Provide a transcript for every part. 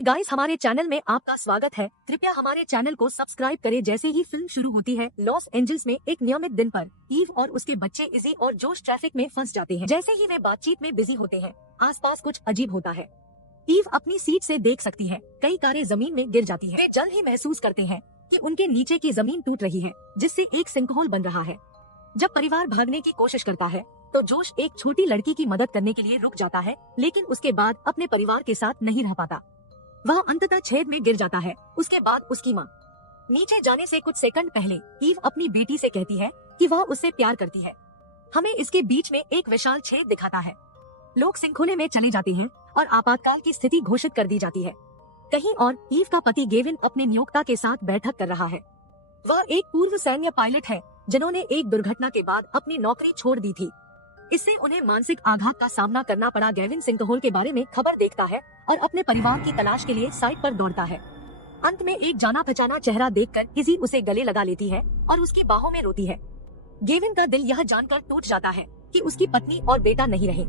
Guys, हमारे channel में आपका स्वागत है। कृपया हमारे चैनल को सब्सक्राइब करें। जैसे ही फिल्म शुरू होती है, लॉस एंजल्स में एक नियमित दिन पर ईव और उसके बच्चे इजी और जोश ट्रैफिक में फंस जाते हैं। जैसे ही वे बातचीत में बिजी होते हैं, आसपास कुछ अजीब होता है। ईव अपनी सीट से देख सकती है, कई कारें जमीन में गिर जाती हैं। वे जल्द ही महसूस करते हैं कि उनके नीचे की जमीन टूट रही है, जिससे एक सिंकहोल बन रहा है। जब परिवार भागने की कोशिश करता है, तो जोश एक छोटी लड़की की मदद करने के लिए रुक जाता है, लेकिन उसके बाद अपने परिवार के साथ नहीं रह पाता। वह अंततः छेद में गिर जाता है। उसके बाद उसकी माँ नीचे जाने से कुछ सेकंड पहले ईव अपनी बेटी से कहती है कि वह उससे प्यार करती है। हमें इसके बीच में एक विशाल छेद दिखाता है। लोग सिंकहोले में चले जाते हैं और आपातकाल की स्थिति घोषित कर दी जाती है। कहीं और ईव का पति गेविन अपने नियोक्ता के साथ बैठक कर रहा है। वह एक पूर्व सैन्य पायलट है, जिन्होंने एक दुर्घटना के बाद अपनी नौकरी छोड़ दी थी। इससे उन्हें मानसिक आघात का सामना करना पड़ा। गेविन सिंकहोल के बारे में खबर देखता है और अपने परिवार की तलाश के लिए साइट पर दौड़ता है। अंत में एक जाना पहचाना चेहरा देखकर इजी उसे गले लगा लेती है और उसकी बाहों में रोती है। गेविन का दिल यह जानकर टूट जाता है कि उसकी पत्नी और बेटा नहीं रहे।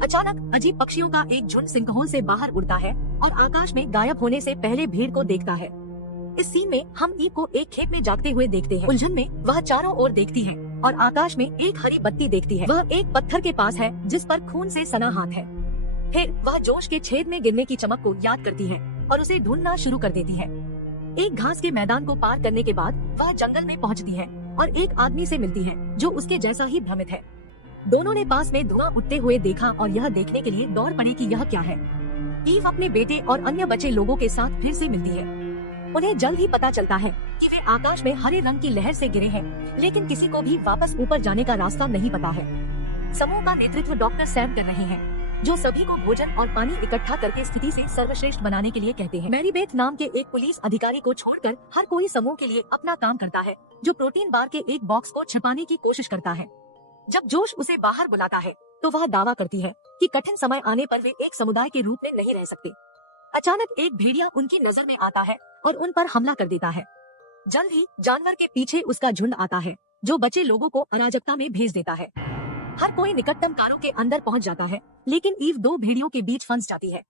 अचानक अजीब पक्षियों का एक झुंड सिंकहोल से बाहर उड़ता है और आकाश में गायब होने से पहले भीड़ को देखता है। इस सीन में हम ईव को एक खेत में जागते हुए देखते हैं। उलझन में वह चारों ओर देखती है और आकाश में एक हरी बत्ती देखती है। वह एक पत्थर के पास है जिस पर खून से सना हाथ है। फिर वह जोश के छेद में गिरने की चमक को याद करती है और उसे ढूंढना शुरू कर देती है। एक घास के मैदान को पार करने के बाद वह जंगल में पहुंचती है और एक आदमी से मिलती है जो उसके जैसा ही भ्रमित है। दोनों ने पास में धुआं उठते हुए देखा और यह देखने के लिए दौड़ पड़ी कि यह क्या है। ईव अपने बेटे और अन्य बचे लोगों के साथ फिर से मिलती है। उन्हें जल्द ही पता चलता है कि वे आकाश में हरे रंग की लहर से गिरे हैं, लेकिन किसी को भी वापस ऊपर जाने का रास्ता नहीं पता है। समूह का नेतृत्व डॉक्टर सैम कर रहे हैं, जो सभी को भोजन और पानी इकट्ठा करके स्थिति से सर्वश्रेष्ठ बनाने के लिए कहते हैं। मैरी बेथ नाम के एक पुलिस अधिकारी को छोड़कर हर कोई समूह के लिए अपना काम करता है, जो प्रोटीन बार के एक बॉक्स को छिपाने की कोशिश करता है। जब जोश उसे बाहर बुलाता है, तो वह दावा करती है कि कठिन समय आने पर वे एक समुदाय के रूप में नहीं रह सकते। अचानक एक भेड़िया उनकी नजर में आता है और उन पर हमला कर देता है। जल्द ही जानवर के पीछे उसका झुंड आता है, जो बचे लोगों को अराजकता में भेज देता है। हर कोई निकटतम कारों के अंदर पहुंच जाता है, लेकिन ईव दो भेड़ियों के बीच फंस जाती है।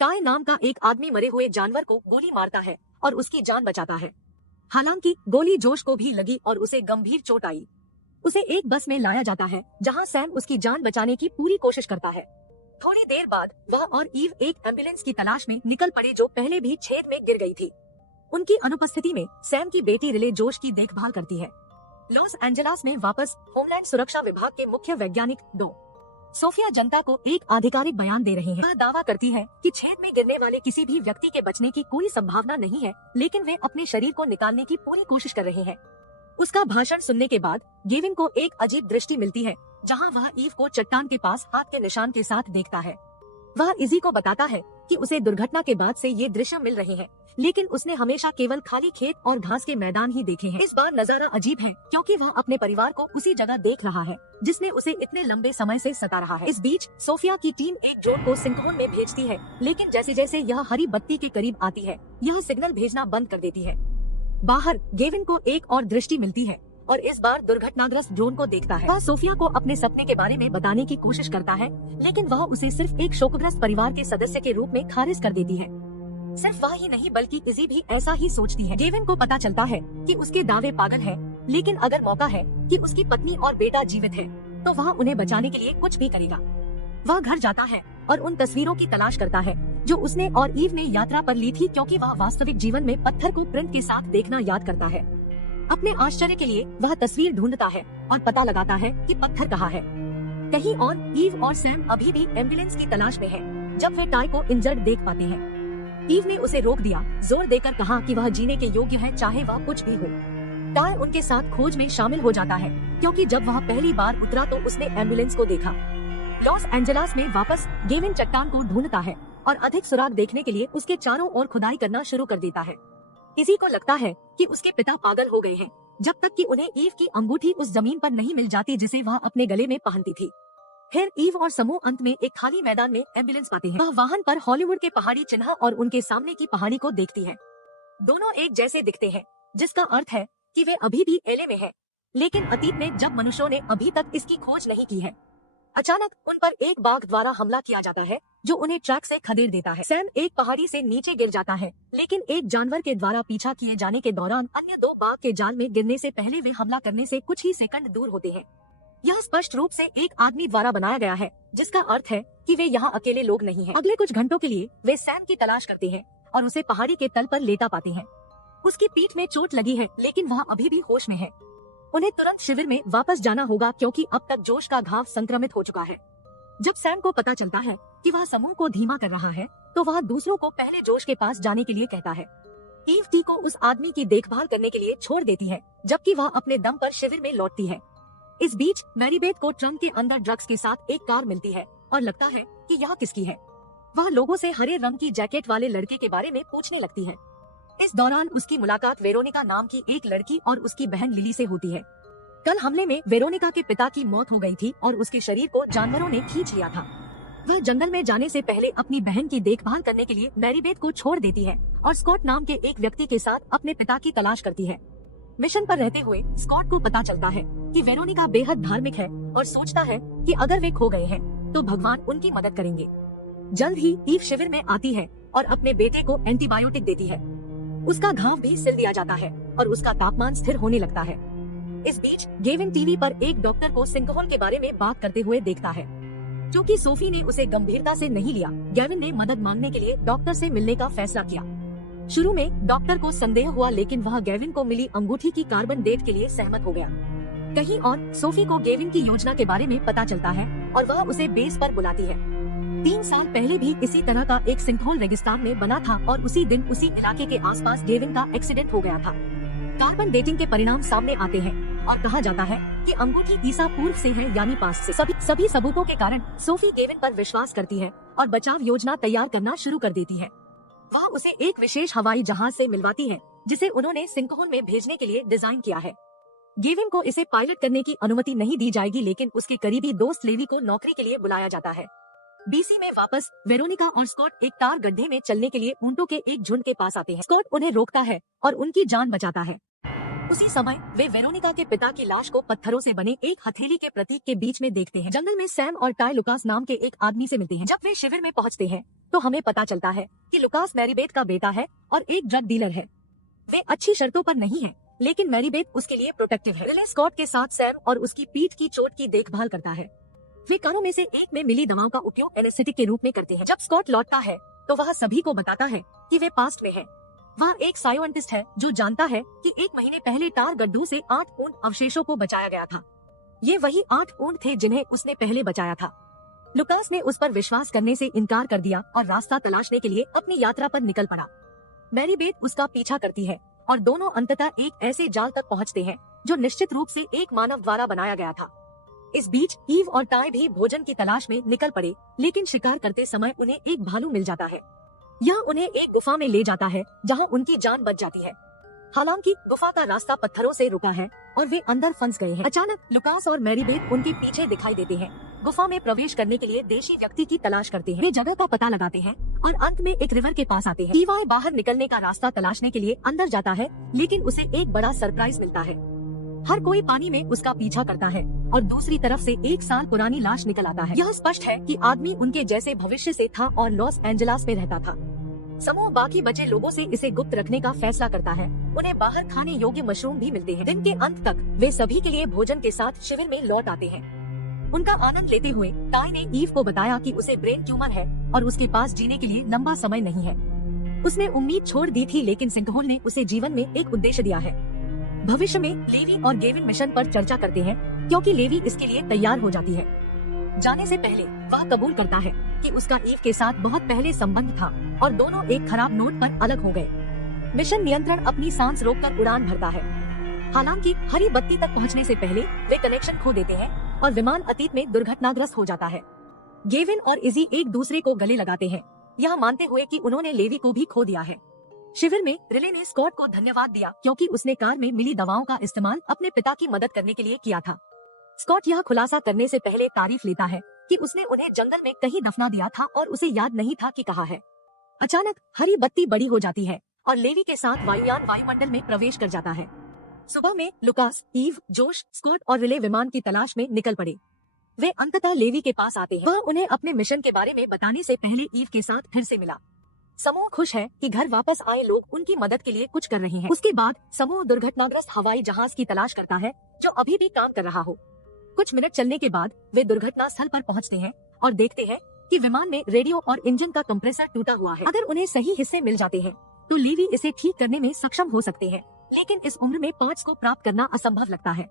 काय नाम का एक आदमी मरे हुए जानवर को गोली मारता है और उसकी जान बचाता है। हालांकि गोली जोश को भी लगी और उसे गंभीर चोट आई। उसे एक बस में लाया जाता है, जहाँ सैम उसकी जान बचाने की पूरी कोशिश करता है। थोड़ी देर बाद वह और ईव एक एम्बुलेंस की तलाश में निकल पड़े, जो पहले भी छेद में गिर गई थी। उनकी अनुपस्थिति में सैम की बेटी रिले जोश की देखभाल करती है। लॉस एंजलास में वापस होमलैंड सुरक्षा विभाग के मुख्य वैज्ञानिक डॉ. सोफिया जनता को एक आधिकारिक बयान दे रहे हैं। वह दावा करती है कि छेद में गिरने वाले किसी भी व्यक्ति के बचने की कोई संभावना नहीं है, लेकिन वे अपने शरीर को निकालने की पूरी कोशिश कर रहे हैं। उसका भाषण सुनने के बाद गेविन को एक अजीब दृष्टि मिलती है, जहाँ वह ईव को चट्टान के पास हाथ के निशान के साथ देखता है। वह इजी को बताता है कि उसे दुर्घटना के बाद से ये दृश्य मिल रहे हैं, लेकिन उसने हमेशा केवल खाली खेत और घास के मैदान ही देखे हैं। इस बार नजारा अजीब है, क्योंकि वह अपने परिवार को उसी जगह देख रहा है जिसने उसे इतने लंबे समय से सता रहा है। इस बीच सोफिया की टीम एक जोड़ को सिंकहोल में भेजती है, लेकिन जैसे जैसे यह हरी बत्ती के करीब आती है, यह सिग्नल भेजना बंद कर देती है। बाहर गेविन को एक और दृष्टि मिलती है और इस बार दुर्घटनाग्रस्त ड्रोन को देखता है। वह सोफिया को अपने सपने के बारे में बताने की कोशिश करता है, लेकिन वह उसे सिर्फ एक शोकग्रस्त परिवार के सदस्य के रूप में खारिज कर देती है। सिर्फ वह ही नहीं, बल्कि इजी भी ऐसा ही सोचती है। गेविन को पता चलता है कि उसके दावे पागल हैं, लेकिन अगर मौका है कि उसकी पत्नी और बेटा जीवित है, तो वह उन्हें बचाने के लिए कुछ भी करेगा। वह घर जाता है और उन तस्वीरों की तलाश करता है जो उसने और ईव ने यात्रा पर ली थी, क्योंकि वह वास्तविक जीवन में पत्थर को प्रिंट के साथ देखना याद करता है। अपने आश्चर्य के लिए वह तस्वीर ढूंढता है और पता लगाता है कि पत्थर कहाँ है। कहीं और ईव और सैम अभी भी एम्बुलेंस की तलाश में है। जब वे टाई को इंजर्ड देख पाते हैं, ईव ने उसे रोक दिया, जोर देकर कहा कि वह जीने के योग्य है, चाहे वह कुछ भी हो। टाई उनके साथ खोज में शामिल हो जाता है, क्योंकि जब वह पहली बार उतरा तो उसने एम्बुलेंस को देखा। लॉस एंजलास में वापस गेविन चट्टान को ढूंढता है और अधिक सुराग देखने के लिए उसके चारों ओर खुदाई करना शुरू कर देता है। इसी को लगता है कि उसके पिता पागल हो गए हैं, जब तक कि उन्हें ईव की अंगूठी उस जमीन पर नहीं मिल जाती जिसे वह अपने गले में पहनती थी। फिर ईव और समूह अंत में एक खाली मैदान में एम्बुलेंस पाते हैं। वह वाहन पर हॉलीवुड के पहाड़ी चिन्ह और उनके सामने की पहाड़ी को देखती है। दोनों एक जैसे दिखते हैं, जिसका अर्थ है कि वे अभी भी एले में हैं। लेकिन अतीत में जब मनुष्यों ने अभी तक इसकी खोज नहीं की है। अचानक उन पर एक बाघ द्वारा हमला किया जाता है जो उन्हें ट्रैक से खदेड़ देता है। सैम एक पहाड़ी से नीचे गिर जाता है, लेकिन एक जानवर के द्वारा पीछा किए जाने के दौरान अन्य दो बाघ के जाल में गिरने से पहले वे हमला करने से कुछ ही सेकंड दूर होते हैं। यह स्पष्ट रूप से एक आदमी द्वारा बनाया गया है, जिसका अर्थ है कि वे यहाँ अकेले लोग नहीं हैं। अगले कुछ घंटों के लिए वे सैम की तलाश करते हैं और उसे पहाड़ी के तल पर लेटा पाते हैं। उसकी पीठ में चोट लगी है, लेकिन वह अभी भी होश में है। उन्हें तुरंत शिविर में वापस जाना होगा क्योंकि अब तक जोश का घाव संक्रमित हो चुका है। जब सैम को पता चलता है कि वह समूह को धीमा कर रहा है, तो वह दूसरों को पहले जोश के पास जाने के लिए कहता है। ईव टी को उस आदमी की देखभाल करने के लिए छोड़ देती है, जबकि वह अपने दम पर शिविर में लौटती है। इस बीच मैरीबेथ को ट्रंक के अंदर ड्रग्स के साथ एक कार मिलती है और लगता है कि यह किसकी है। वह लोगों से हरे रंग की जैकेट वाले लड़के के बारे में पूछने लगती है। इस दौरान उसकी मुलाकात वेरोनिका नाम की एक लड़की और उसकी बहन लिली से होती है। कल हमले में वेरोनिका के पिता की मौत हो गई थी और उसके शरीर को जानवरों ने खींच लिया था। वह जंगल में जाने से पहले अपनी बहन की देखभाल करने के लिए मैरीबेथ को छोड़ देती है और स्कॉट नाम के एक व्यक्ति के साथ अपने पिता की तलाश करती है। मिशन पर रहते हुए स्कॉट को पता चलता है कि वेरोनिका बेहद धार्मिक है और सोचता है कि अगर वे खो गए हैं तो भगवान उनकी मदद करेंगे। जल्द ही ईव शिविर में आती है और अपने बेटे को एंटीबायोटिक देती है। उसका घाव भी सिल दिया जाता है और उसका तापमान स्थिर होने लगता है। इस बीच गेविन टीवी पर एक डॉक्टर को सिंकहोल के बारे में बात करते हुए देखता है। क्योंकि सोफी ने उसे गंभीरता से नहीं लिया, गेविन ने मदद मांगने के लिए डॉक्टर से मिलने का फैसला किया। शुरू में डॉक्टर को संदेह हुआ, लेकिन वह गेविन को मिली अंगूठी की कार्बन डेट के लिए सहमत हो गया। कहीं और सोफी को गेविन की योजना के बारे में पता चलता है और वह उसे बेस पर बुलाती है। 3 साल पहले भी इसी तरह का एक सिंकहोल रेगिस्तान में बना था और उसी दिन उसी इलाके के आसपास गेविन का एक्सीडेंट हो गया था। कार्बन डेटिंग के परिणाम सामने आते हैं और कहा जाता है कि अंगूठी ईसा पूर्व से है, यानी 5 से। सभी सबूतों के कारण सोफी गेविन पर विश्वास करती है और बचाव योजना तैयार करना शुरू कर देती है। वह उसे एक विशेष हवाई जहाज से मिलवाती है जिसे उन्होंने सिंकहोल में भेजने के लिए डिजाइन किया है। गेविन को इसे पायलट करने की अनुमति नहीं दी जाएगी, लेकिन उसके करीबी दोस्त लेवी को नौकरी के लिए बुलाया जाता है। बीसी में वापस वेरोनिका और स्कॉट एक तार गड्ढे में चलने के लिए ऊंटों के एक झुंड के पास आते हैं। स्कॉट उन्हें रोकता है और उनकी जान बचाता है। उसी समय वे वेरोनिका के पिता की लाश को पत्थरों से बने एक हथेली के प्रतीक के बीच में देखते हैं। जंगल में सैम और टाई लुकास नाम के एक आदमी से मिलते हैं। जब वे शिविर में पहुंचते हैं तो हमें पता चलता है कि लुकास मैरीबेथ का बेटा है और एक ड्रग डीलर है। वे अच्छी शर्तों पर नहीं है, लेकिन मैरीबेथ उसके लिए प्रोटेक्टिव है। रिले स्कॉट के साथ सैम और उसकी पीठ की चोट की देखभाल करता है। वे कारों में से एक में मिली दवाओं का उपयोग एनेस्थेटिक के रूप में करते हैं। जब स्कॉट लौटता है तो वह सभी को बताता है कि वे पास्ट में है। वह एक साइंटिस्ट है जो जानता है कि 1 महीने पहले टार गड्ढों से 8 ऊंट अवशेषों को बचाया गया था। ये वही 8 ऊंट थे जिन्हें उसने पहले बचाया था। लुकास ने उस पर विश्वास करने से इनकार कर दिया और रास्ता तलाशने के लिए अपनी यात्रा पर निकल पड़ा। मैरीबेथ उसका पीछा करती है और दोनों अंततः एक ऐसे जाल तक पहुंचते हैं जो निश्चित रूप से एक मानव द्वारा बनाया गया था। इस बीच ईव और टाई भी भोजन की तलाश में निकल पड़े, लेकिन शिकार करते समय उन्हें एक भालू मिल जाता है। यह उन्हें एक गुफा में ले जाता है जहां उनकी जान बच जाती है। हालांकि गुफा का रास्ता पत्थरों से रुका है और वे अंदर फंस गए हैं। अचानक लुकास और मैरीबेथ उनके पीछे दिखाई देते हैं। गुफा में प्रवेश करने के लिए देशी व्यक्ति की तलाश करते हैं। वे जगह का पता लगाते हैं और अंत में एक रिवर के पास आते हैं। ईवा बाहर निकलने का रास्ता तलाशने के लिए अंदर जाता है, लेकिन उसे एक बड़ा सरप्राइज मिलता है। हर कोई पानी में उसका पीछा करता है और दूसरी तरफ से 1 साल पुरानी लाश निकल आता है। यह स्पष्ट है कि आदमी उनके जैसे भविष्य से था और लॉस एंजेलिस में रहता था। समूह बाकी बचे लोगों से इसे गुप्त रखने का फैसला करता है। उन्हें बाहर खाने योग्य मशरूम भी मिलते हैं। दिन के अंत तक वे सभी के लिए भोजन के साथ शिविर में लौट आते हैं। उनका आनंद लेते हुए टाई ने ईव को बताया कि उसे ब्रेन ट्यूमर है और उसके पास जीने के लिए लंबा समय नहीं है। उसने उम्मीद छोड़ दी थी, लेकिन सिंकहोल ने उसे जीवन में एक उद्देश्य दिया है। भविष्य में लेवी और गेविन मिशन पर चर्चा करते हैं, क्योंकि लेवी इसके लिए तैयार हो जाती है। जाने से पहले वह कबूल करता है कि उसका ईव के साथ बहुत पहले संबंध था और दोनों एक खराब नोट पर अलग हो गए। मिशन नियंत्रण अपनी सांस रोककर उड़ान भरता है। हालांकि हरी बत्ती तक पहुंचने से पहले वे कनेक्शन खो देते हैं और विमान अतीत में दुर्घटनाग्रस्त हो जाता है। गेविन और इजी एक दूसरे को गले लगाते हैं, यह मानते हुए कि उन्होंने लेवी को भी खो दिया है। शिविर में रिले ने स्कॉट को धन्यवाद दिया क्योंकि उसने कार में मिली दवाओं का इस्तेमाल अपने पिता की मदद करने के लिए किया था। स्कॉट यह खुलासा करने से पहले तारीफ लेता है कि उसने उन्हें जंगल में कहीं दफना दिया था और उसे याद नहीं था कि कहा है। अचानक हरी बत्ती बड़ी हो जाती है और लेवी के साथ वायुयान वायुमंडल में प्रवेश कर जाता है। सुबह में लुकास, ईव, जोश, स्कॉट और रिले विमान की तलाश में निकल पड़े। वे अंततः लेवी के पास आते हैं। वह उन्हें अपने मिशन के बारे में बताने से पहले ईव के साथ फिर से मिला। समूह खुश है कि घर वापस आए लोग उनकी मदद के लिए कुछ कर रहे हैं। उसके बाद समूह दुर्घटनाग्रस्त हवाई जहाज की तलाश करता है जो अभी भी काम कर रहा हो। कुछ मिनट चलने के बाद वे दुर्घटना स्थल पर पहुंचते हैं और देखते हैं कि विमान में रेडियो और इंजन का कंप्रेसर टूटा हुआ है। अगर उन्हें सही हिस्से मिल जाते हैं तो लेवी इसे ठीक करने में सक्षम हो सकते हैं, लेकिन इस उम्र में पार्ट्स को प्राप्त करना असंभव लगता है।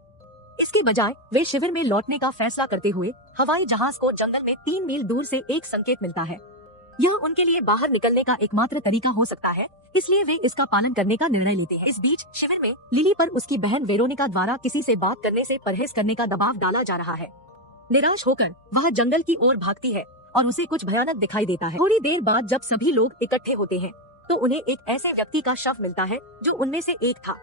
इसके बजाय वे शिविर में लौटने का फैसला करते हुए हवाई जहाज को जंगल में 3 मील दूर से एक संकेत मिलता है। यह उनके लिए बाहर निकलने का एकमात्र तरीका हो सकता है, इसलिए वे इसका पालन करने का निर्णय लेते हैं। इस बीच शिविर में लिली पर उसकी बहन वेरोनिका द्वारा किसी से बात करने से परहेज करने का दबाव डाला जा रहा है। निराश होकर वह जंगल की ओर भागती है और उसे कुछ भयानक दिखाई देता है। थोड़ी देर बाद जब सभी लोग इकट्ठे होते हैं तो उन्हें एक ऐसे व्यक्ति का शव मिलता है जो उनमें से एक था।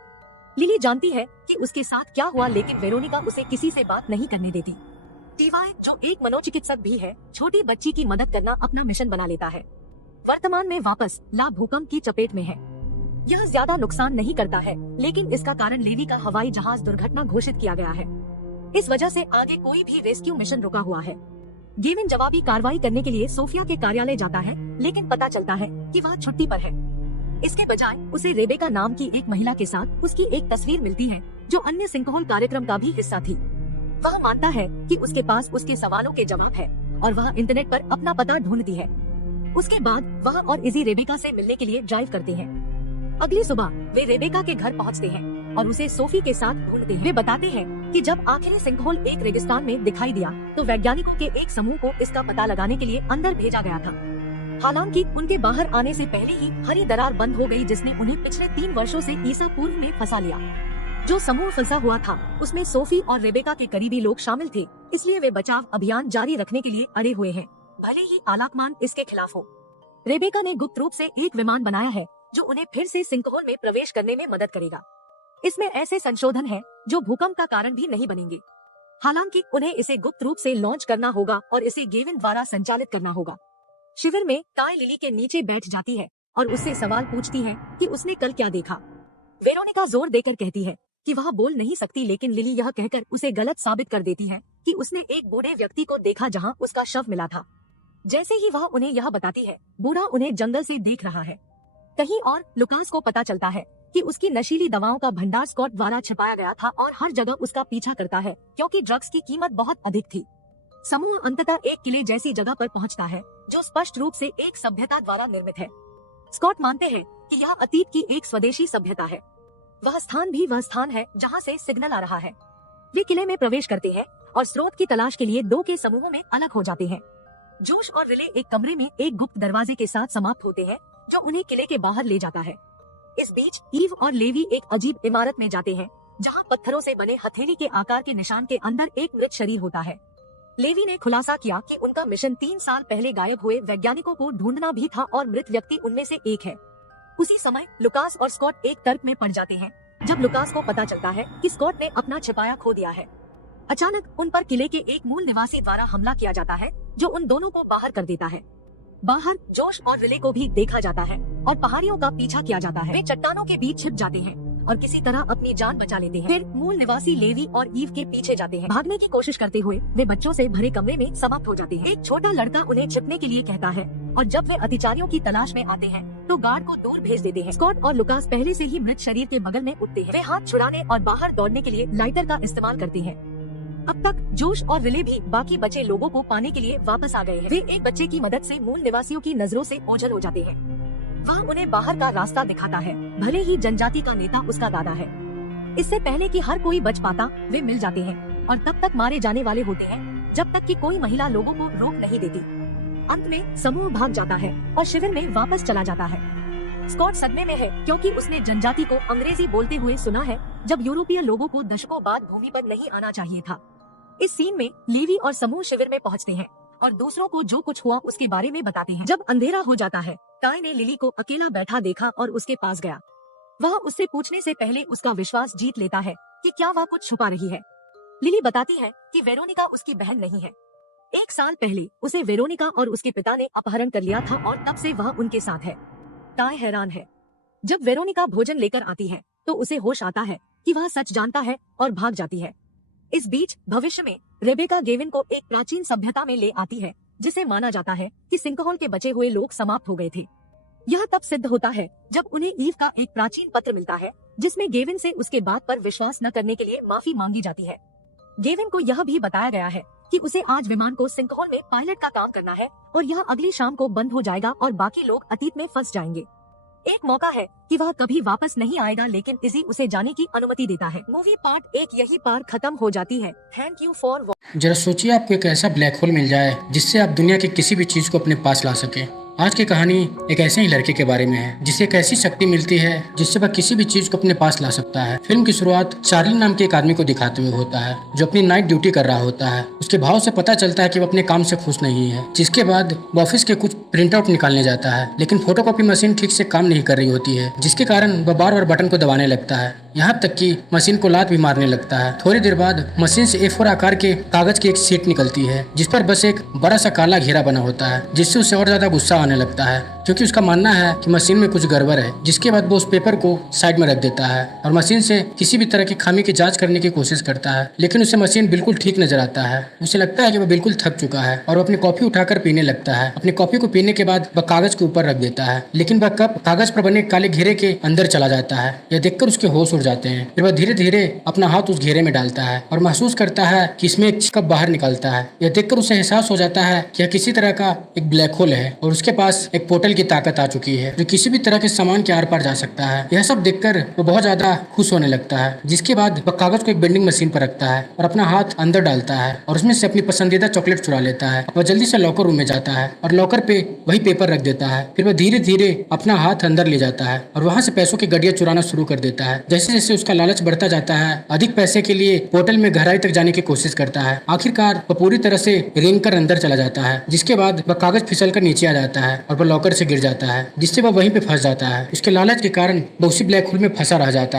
लिली जानती है कि उसके साथ क्या हुआ, लेकिन वेरोनिका उसे किसी से बात नहीं करने देती। टीवाई, जो एक मनोचिकित्सक भी है, छोटी बच्ची की मदद करना अपना मिशन बना लेता है। वर्तमान में वापस ला भूकंप की चपेट में है। यह ज्यादा नुकसान नहीं करता है, लेकिन इसका कारण लेवी का हवाई जहाज दुर्घटना घोषित किया गया है। इस वजह से आगे कोई भी रेस्क्यू मिशन रुका हुआ है। गेविन जवाबी कार्रवाई करने के लिए सोफिया के कार्यालय जाता है, लेकिन पता चलता है कि वह छुट्टी पर है। इसके बजाय उसे रेबेका नाम की एक महिला के साथ उसकी एक तस्वीर मिलती है जो अन्य सिंकहोल कार्यक्रम का भी हिस्सा थी। वह मानता है कि उसके पास उसके सवालों के जवाब है और वह इंटरनेट पर अपना पता ढूंढती है। उसके बाद वह और इजी रेबेका से मिलने के लिए ड्राइव करते हैं। अगली सुबह वे रेबेका के घर पहुंचते हैं और उसे सोफी के साथ ढूंढते हैं। वे बताते हैं कि जब आखिरी सिंकहोल एक रेगिस्तान में दिखाई दिया तो वैज्ञानिकों के एक समूह को इसका पता लगाने के लिए अंदर भेजा गया था। हालांकि उनके बाहर आने से पहले ही हरी दरार बंद हो गई, जिसने उन्हें पिछले 3 वर्षों से ईसा पूर्व में फंसा लिया। जो समूह फंसा हुआ था उसमें सोफी और रेबेका के करीबी लोग शामिल थे, इसलिए वे बचाव अभियान जारी रखने के लिए अड़े हुए हैं, भले ही आलाकमान इसके खिलाफ हो। रेबेका ने गुप्त रूप से एक विमान बनाया है जो उन्हें फिर से सिंकहोल में प्रवेश करने में मदद करेगा। इसमें ऐसे संशोधन हैं जो भूकंप का कारण भी नहीं बनेंगे। हालांकि उन्हें इसे गुप्त रूप से लॉन्च करना होगा और इसे गेविन द्वारा संचालित करना होगा। शिविर में टाई लिली के नीचे बैठ जाती है और उससे सवाल पूछती है कि उसने कल क्या देखा। वेरोनिका जोर देकर कहती है कि वह बोल नहीं सकती, लेकिन लिली यह कहकर उसे गलत साबित कर देती है कि उसने एक बूढ़े व्यक्ति को देखा जहां उसका शव मिला था। जैसे ही वह उन्हें यह बताती है, बूढ़ा उन्हें जंगल से देख रहा है। कहीं और लुकास को पता चलता है कि उसकी नशीली दवाओं का भंडार स्कॉट द्वारा छिपाया गया था और हर जगह उसका पीछा करता है क्योंकि ड्रग्स की कीमत बहुत अधिक थी। समूह अंततः एक किले जैसी जगह पर पहुंचता है जो स्पष्ट रूप से एक सभ्यता द्वारा निर्मित है। स्कॉट मानते हैं कि यह अतीत की एक स्वदेशी सभ्यता है। वह स्थान भी वह स्थान है जहां से सिग्नल आ रहा है। वे किले में प्रवेश करते हैं और स्रोत की तलाश के लिए 2 के समूहों में अलग हो जाते हैं। जोश और रिले एक कमरे में एक गुप्त दरवाजे के साथ समाप्त होते हैं जो उन्हें किले के बाहर ले जाता है। इस बीच ईव और लेवी एक अजीब इमारत में जाते हैं जहां पत्थरों से बने हथेली के आकार के निशान के अंदर एक मृत शरीर होता है। लेवी ने खुलासा किया कि उनका मिशन 3 साल पहले गायब हुए वैज्ञानिकों को ढूंढना भी था और मृत व्यक्ति उनमें से एक है। उसी समय लुकास और स्कॉट एक तर्क में पड़ जाते हैं जब लुकास को पता चलता है कि स्कॉट ने अपना छिपाया खो दिया है। अचानक उन पर किले के एक मूल निवासी द्वारा हमला किया जाता है जो उन दोनों को बाहर कर देता है। बाहर जोश और रिले को भी देखा जाता है और पहाड़ियों का पीछा किया जाता है। वे चट्टानों के बीच छिप जाते हैं और किसी तरह अपनी जान बचा लेते हैं। फिर मूल निवासी लेवी और ईव के पीछे जाते हैं। भागने की कोशिश करते हुए वे बच्चों से भरे कमरे में समाप्त हो जाते हैं। एक छोटा लड़का उन्हें छिपने के लिए कहता है और जब वे अतिचारियों की तलाश में आते हैं तो गार्ड को दूर भेज देते हैं। स्कॉट और लुकास पहले से ही मृत शरीर के बगल में उठते हैं। वे हाथ छुड़ाने और बाहर दौड़ने के लिए लाइटर का इस्तेमाल करते हैं। अब तक जोश और रिले भी बाकी बचे लोगों को पाने के लिए वापस आ गए हैं। वे एक बच्चे की मदद से मूल निवासियों की नजरों से ओझल हो जाते हैं। वह उन्हें बाहर का रास्ता दिखाता है, भले ही जनजाति का नेता उसका दादा है। इससे पहले कि हर कोई बच पाता, वे मिल जाते हैं और तब तक मारे जाने वाले होते हैं जब तक कि कोई महिला लोगों को रोक नहीं देती। अंत में समूह भाग जाता है और शिविर में वापस चला जाता है। स्कॉट सदमे में है क्योंकि उसने जनजाति को अंग्रेजी बोलते हुए सुना है जब यूरोपीय लोगों को दशकों बाद भूमि पर नहीं आना चाहिए था। इस सीन में लीवी और समूह शिविर में पहुंचते हैं और दूसरों को जो कुछ हुआ उसके बारे में बताते हैं। जब अंधेरा हो जाता है, टाई ने लिली को अकेला बैठा देखा और उसके पास गया। वह उससे पूछने से पहले उसका विश्वास जीत लेता है कि क्या वह कुछ छुपा रही है। लिली बताती है कि वेरोनिका उसकी बहन नहीं है। 1 साल पहले उसे वेरोनिका और उसके पिता ने अपहरण कर लिया था और तब से वह उनके साथ है। टाई हैरान है। जब वेरोनिका भोजन लेकर आती है तो उसे होश आता है कि वह सच जानता है और भाग जाती है। इस बीच भविष्य में रेबेका गेविन को एक प्राचीन सभ्यता में ले आती है जिसे माना जाता है कि सिंकहोल के बचे हुए लोग समाप्त हो गए थे। यह तब सिद्ध होता है जब उन्हें ईव का एक प्राचीन पत्र मिलता है जिसमें गेविन से उसके बात पर विश्वास न करने के लिए माफी मांगी जाती है। गेविन को यह भी बताया गया है कि उसे आज विमान को सिंकहोल में पायलट का काम करना है और यह अगली शाम को बंद हो जाएगा और बाकी लोग अतीत में फंस जाएंगे। एक मौका है कि वह कभी वापस नहीं आएगा, लेकिन इजी उसे जाने की अनुमति देता है। मूवी पार्ट 1 यही पार खत्म हो जाती है। Thank you for. जरा सोचिए आपको एक ऐसा ब्लैक होल मिल जाए जिससे आप दुनिया की किसी भी चीज को अपने पास ला सके। आज की कहानी एक ऐसे ही लड़के के बारे में है जिसे एक ऐसी शक्ति मिलती है जिससे वह किसी भी चीज को अपने पास ला सकता है। फिल्म की शुरुआत चार्ली नाम के एक आदमी को दिखाते हुए होता है जो अपनी नाइट ड्यूटी कर रहा होता है। उसके भाव से पता चलता है कि वो अपने काम से खुश नहीं है, जिसके बाद वो ऑफिस के कुछ प्रिंट आउट निकालने जाता है, लेकिन फोटोकॉपी मशीन ठीक से काम नहीं कर रही होती है, जिसके कारण वह बार बार बटन को दबाने लगता है, यहाँ तक कि मशीन को लात भी मारने लगता है। थोड़ी देर बाद मशीन से A4 आकार के कागज की एक शीट निकलती है जिस पर बस एक बड़ा सा काला घेरा बना होता है, जिससे उसे और ज्यादा गुस्सा आने लगता है क्योंकि उसका मानना है कि मशीन में कुछ गड़बड़ है। जिसके बाद वो उस पेपर को साइड में रख देता है और मशीन से किसी भी तरह की खामी की जांच करने की कोशिश करता है, लेकिन उसे मशीन बिल्कुल ठीक नजर आता है। उसे लगता है कि वह बिल्कुल थक चुका है और वो अपनी कॉफी उठाकर पीने लगता है। अपनी कॉफी को पीने के बाद वह कागज के ऊपर रख देता है, लेकिन वह कप कागज पर बने काले घेरे के अंदर चला जाता है। यह देखकर उसके होश उड़ जाते हैं। फिर वह धीरे धीरे अपना हाथ उस घेरे में डालता है और महसूस करता है कि इसमें एक कप बाहर निकलता है। यह देखकर उसे एहसास हो जाता है कि यह किसी तरह का एक ब्लैक होल है और उसके पास एक पोर्टल की ताकत आ चुकी है जो किसी भी तरह के सामान के आर पार जा सकता है। यह सब देखकर वो बहुत ज्यादा खुश होने लगता है, जिसके बाद वह कागज को एक बेंडिंग मशीन पर रखता है और अपना हाथ अंदर डालता है और उसमें से अपनी पसंदीदा चॉकलेट चुरा लेता है। वह जल्दी से लॉकर रूम में जाता है और लॉकर पे वही पेपर रख देता है। फिर वह धीरे धीरे अपना हाथ अंदर ले जाता है और वहाँ से पैसों की गड्डियां चुराना शुरू कर देता है। जैसे जैसे उसका लालच बढ़ता जाता है, अधिक पैसे के लिए पोर्टल में गहराई तक जाने की कोशिश करता है। आखिरकार वह पूरी तरह से रेंग कर अंदर चला जाता है, जिसके बाद वह कागज फिसल कर नीचे आ जाता है और वह लॉकर से गिर जाता है, जिससे वह वहीं पे फंस जाता है। उसके लालच के कारण वो उसी ब्लैक होल में फंसा रह जाता है।